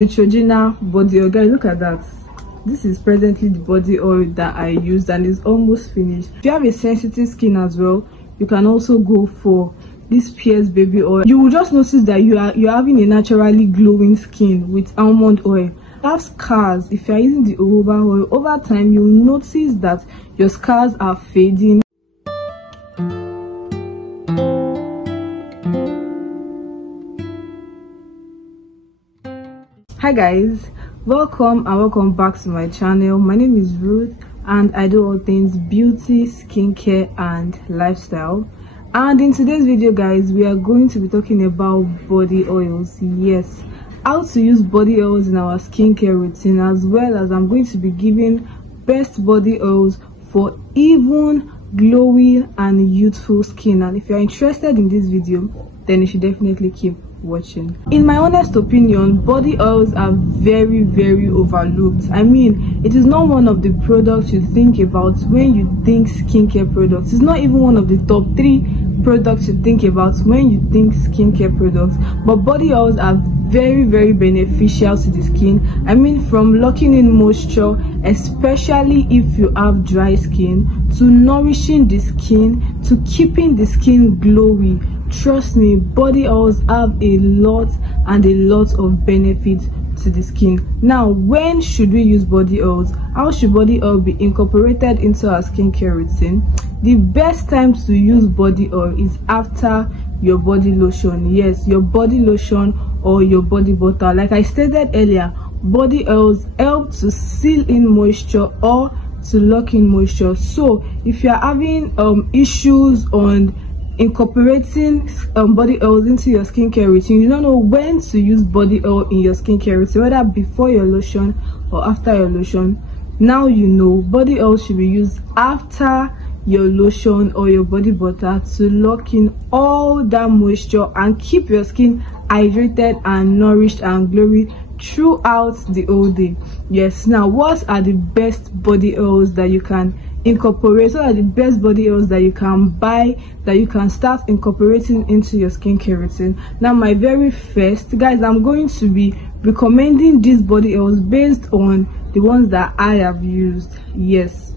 Neutrogena body oil. Guys, look at that. This is presently the body oil that I used and it's almost finished. If you have a sensitive skin as well, you can also go for this Pears baby oil. You will just notice that you're having a naturally glowing skin with almond oil. Have scars, if you're using the jojoba oil, over time you'll notice that your scars are fading. Hi guys, welcome and welcome back to my channel. My name is Ruth and I do all things beauty, skincare and lifestyle. And in today's video guys, we are going to be talking about body oils. Yes, how to use body oils in our skincare routine, as well as I'm going to be giving best body oils for even glowing and youthful skin. And if you're interested in this video, then you should definitely keep watching. In my honest opinion, body oils are very overlooked. I mean, it is not one of the products you think about when you think skincare products. It's not even one of the top 3 products you think about when you think skincare products. But body oils are very beneficial to the skin. I mean, from locking in moisture, especially if you have dry skin, to nourishing the skin, to keeping the skin glowy. Trust me, body oils have a lot of benefits to the skin. Now, when should we use body oils? How should body oil be incorporated into our skincare routine? The best time to use body oil is after your body lotion. Yes, your body lotion or your body butter. Like I stated earlier, body oils help to seal in moisture or to lock in moisture. So if you're having issues on incorporating body oils into your skincare routine, you don't know when to use body oil in your skincare routine, whether before your lotion or after your lotion, now you know body oil should be used after your lotion or your body butter to lock in all that moisture and keep your skin hydrated and nourished and glowy throughout the whole day. Yes, now what are the best body oils that you can incorporate? What are the best body oils that you can buy, that you can start incorporating into your skincare routine? Now, my very first, guys, I'm going to be recommending these body oils based on the ones that I have used. Yes,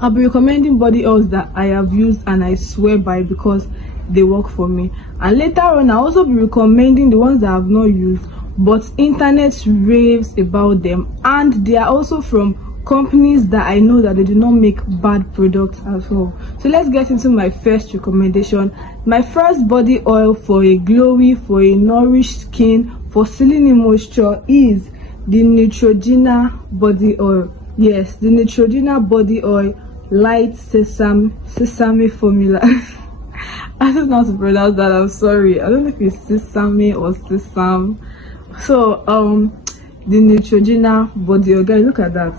I'll be recommending body oils that I have used and I swear by, because they work for me. And later on, I'll also be recommending the ones that I have not used, but internet raves about them, and they are also from companies that I know that they do not make bad products at all. So let's get into my first recommendation. My first body oil for a glowy, for a nourished skin, for sealing in moisture is the Neutrogena body oil. Yes, the Neutrogena body oil light sesame formula. I don't know how to pronounce that, I'm sorry. I don't know if it's sesame or sesame. So the Neutrogena body oil. Guys, look at that.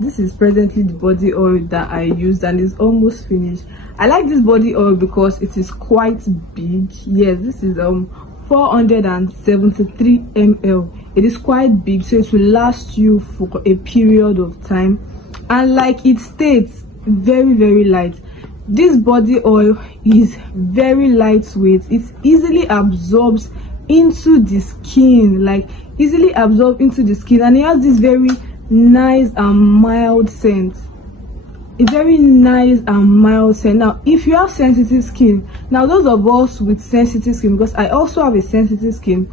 This is presently the body oil that I used and it's almost finished. I like this body oil because it is quite big. Yes, this is 473 ml. It is quite big, so it will last you for a period of time, and like it states, very light. This body oil is very lightweight. It easily absorbs into the skin, and it has this very nice and mild scent. A very nice and mild scent. Now, if you have sensitive skin, now those of us with sensitive skin, because I also have a sensitive skin,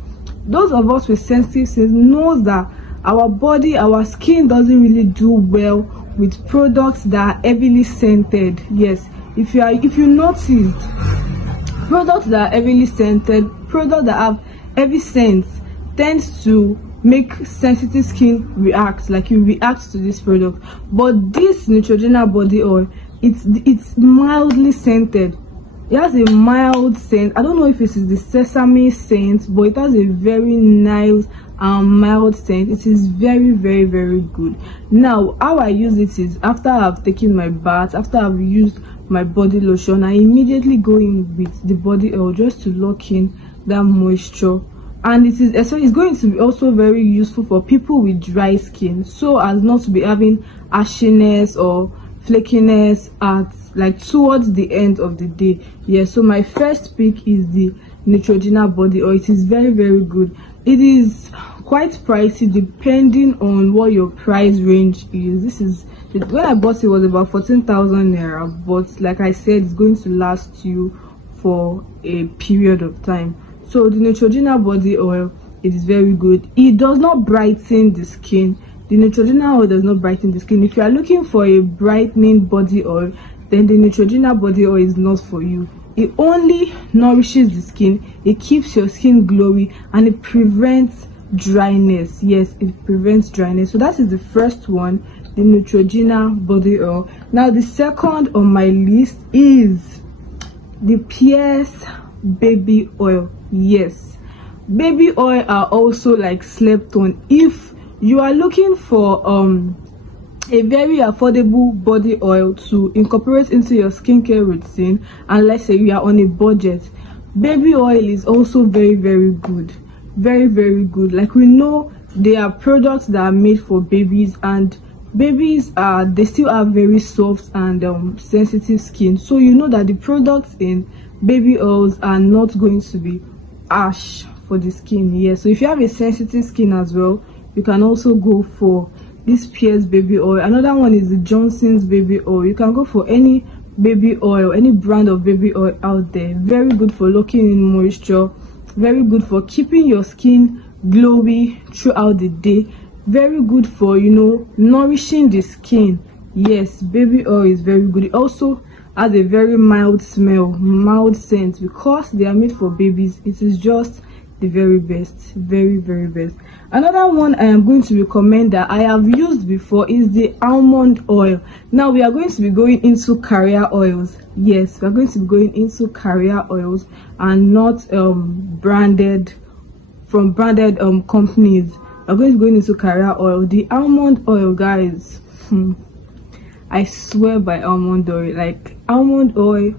those of us with sensitive skin knows that our body, our skin doesn't really do well with products that are heavily scented. Yes, if you noticed, products that are heavily scented, products that have heavy scents tends to make sensitive skin react, like you react to this product. But this Neutrogena body oil, it's mildly scented. It has a mild scent. I don't know if it is the sesame scent, but it has a very nice and mild scent. It is very good. Now, how I use it is after I've taken my bath, after I've used my body lotion, I immediately go in with the body oil just to lock in that moisture. And it's going to be also very useful for people with dry skin, so as not to be having ashiness or flakiness towards the end of the day. Yeah, so my first pick is the Neutrogena body oil. It is very good. It is quite pricey depending on what your price range is. This is, when I bought it was about 14,000 naira, but like I said, it's going to last you for a period of time. So the Neutrogena body oil, it is very good. It does not brighten the skin. The Neutrogena oil does not brighten the skin. If you are looking for a brightening body oil, then the Neutrogena body oil is not for you. It only nourishes the skin, it keeps your skin glowy, and it prevents dryness. Yes, it prevents dryness. So that is the first one, the Neutrogena body oil. Now the second on my list is the Pears baby oil. Yes, baby oil are also like slept on. If you are looking for a very affordable body oil to incorporate into your skincare routine, and let's say you are on a budget, baby oil is also very good, very good. Like, we know there are products that are made for babies, and babies they still have very soft and sensitive skin, so you know that the products in baby oils are not going to be harsh for the skin. Yes, so if you have a sensitive skin as well, you can also go for this Pears baby oil. Another one is the Johnson's baby oil. You can go for any baby oil, any brand of baby oil out there. Very good for locking in moisture, very good for keeping your skin glowy throughout the day, very good for, you know, nourishing the skin. Yes, baby oil is very good. It also has a very mild smell, mild scent. Because they are made for babies, it is just the very best, very best. Another one I am going to recommend that I have used before is the almond oil. Now we are going to be going into carrier oils. Yes, we are going to be going into carrier oils and not branded companies. We are going to be going into carrier oil. The almond oil, guys, I swear by almond oil. Like, almond oil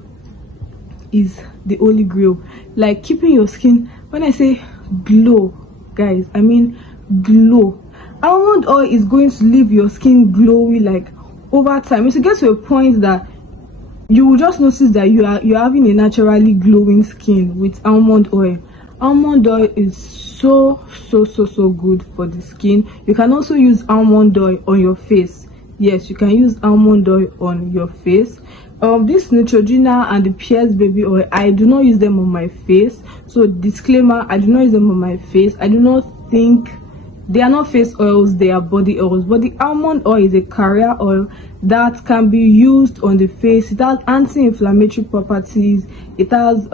is the holy grail, like keeping your skin, when I say glow, guys, I mean glow. Almond oil is going to leave your skin glowy, like, over time. If you get to a point that you will just notice that you're having a naturally glowing skin with almond oil. Almond oil is so good for the skin. You can also use almond oil on your face. Yes, you can use almond oil on your face. This Neutrogena and the Pears baby oil, I do not use them on my face. So disclaimer, I do not use them on my face. I do not think they are not face oils, they are body oils. But the almond oil is a carrier oil that can be used on the face. It has anti-inflammatory properties. It has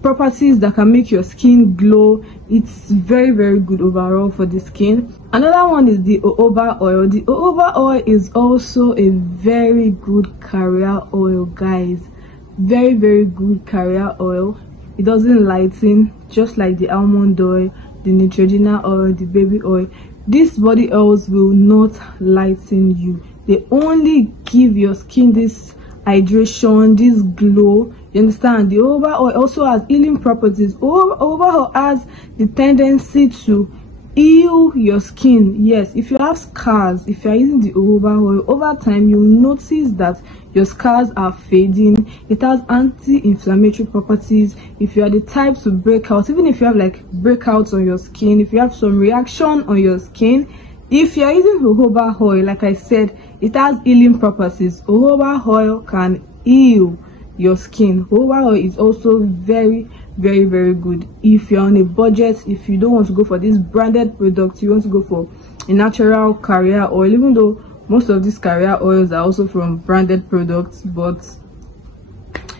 properties that can make your skin glow. It's very good overall for the skin. Another one is the jojoba oil. The jojoba oil is also a very good carrier oil, guys. Very good carrier oil. It doesn't lighten, just like the almond oil, the Neutrogena oil, the baby oil. These body oils will not lighten you. They only give your skin this hydration, this glow. You understand? The jojoba oil also has healing properties. Jojoba oil has the tendency to heal your skin. Yes, if you have scars, if you are using the jojoba oil, over time you'll notice that your scars are fading. It has anti-inflammatory properties. If you are the type to break out, even if you have like breakouts on your skin, if you have some reaction on your skin, if you are using jojoba oil, like I said, it has healing properties. Jojoba oil can heal your skin. Jojoba oil is also very good if you're on a budget. If you don't want to go for this branded product, you want to go for a natural carrier oil, even though most of these carrier oils are also from branded products, but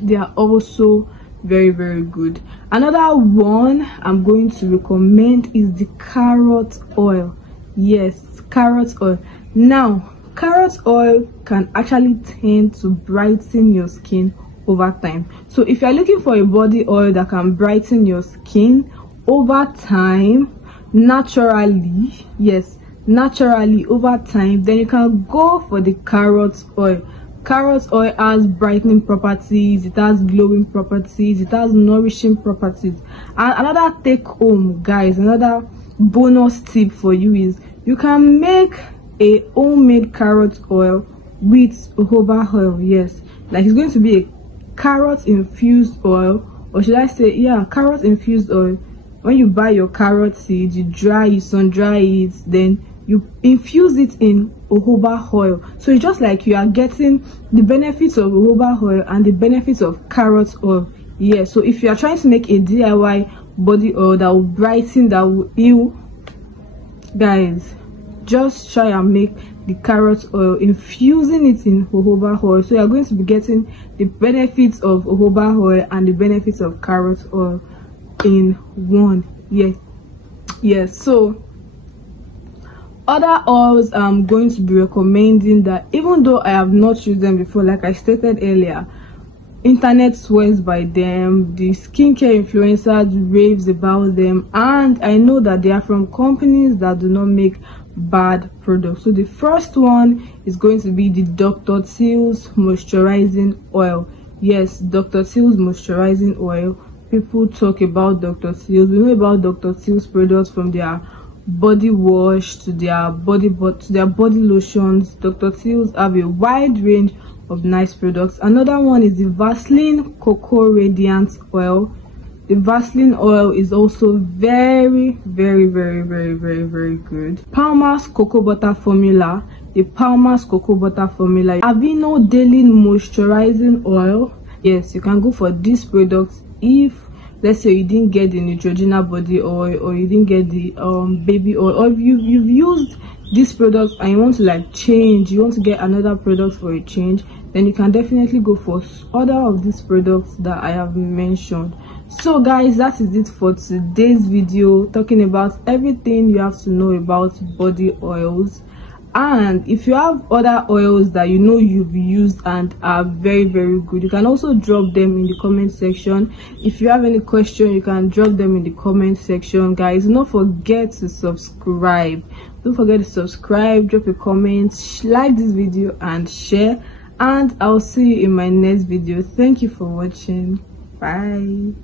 they are also very good. Another one I'm going to recommend is the carrot oil. Yes, carrot oil. Now, carrot oil can actually tend to brighten your skin over time. So if you're looking for a body oil that can brighten your skin over time, naturally, yes, naturally over time, then you can go for the carrot oil. Carrot oil has brightening properties, it has glowing properties, it has nourishing properties. And another take home, guys, another bonus tip for you is you can make a homemade carrot oil with jojoba oil. Yes, like it's going to be a carrot infused oil, or should I say, yeah, carrot infused oil. when you buy your carrot seeds, you sun dry it, then you infuse it in jojoba oil. So it's just like you are getting the benefits of jojoba oil and the benefits of carrot oil. Yeah, so if you are trying to make a DIY body oil that will brighten, that will heal, guys, just try and make the carrot oil, infusing it in jojoba oil. So you are going to be getting the benefits of jojoba oil and the benefits of carrot oil in one. Yes. So other oils I'm going to be recommending, that even though I have not used them before, like I stated earlier, internet swears by them, the skincare influencers raves about them, and I know that they are from companies that do not make bad products. So the first one is going to be the Dr. Teals moisturizing oil. Yes, Dr. Teals moisturizing oil. People talk about Dr. Teals. We know about Dr. Teals products, from their body wash to their body lotions. Dr. Teals have a wide range of nice products. Another one is the Vaseline Cocoa Radiant Oil. The Vaseline oil is also very good. Palmer's Cocoa Butter Formula. The Palmer's Cocoa Butter Formula. Aveeno Daily Moisturizing Oil. Yes, you can go for these products if, let's say, you didn't get the Neutrogena body oil, or you didn't get the baby oil, or if you've used these products and you want to like change, you want to get another product for a change, then you can definitely go for other of these products that I have mentioned. So guys, that is it for today's video, talking about everything you have to know about body oils. And if you have other oils that you know you've used and are very good, you can also drop them in the comment section. If you have any question, you can drop them in the comment section. Guys, do not forget to subscribe. Don't forget to subscribe, drop a comment, like this video and share, and I'll see you in my next video. Thank you for watching. Bye.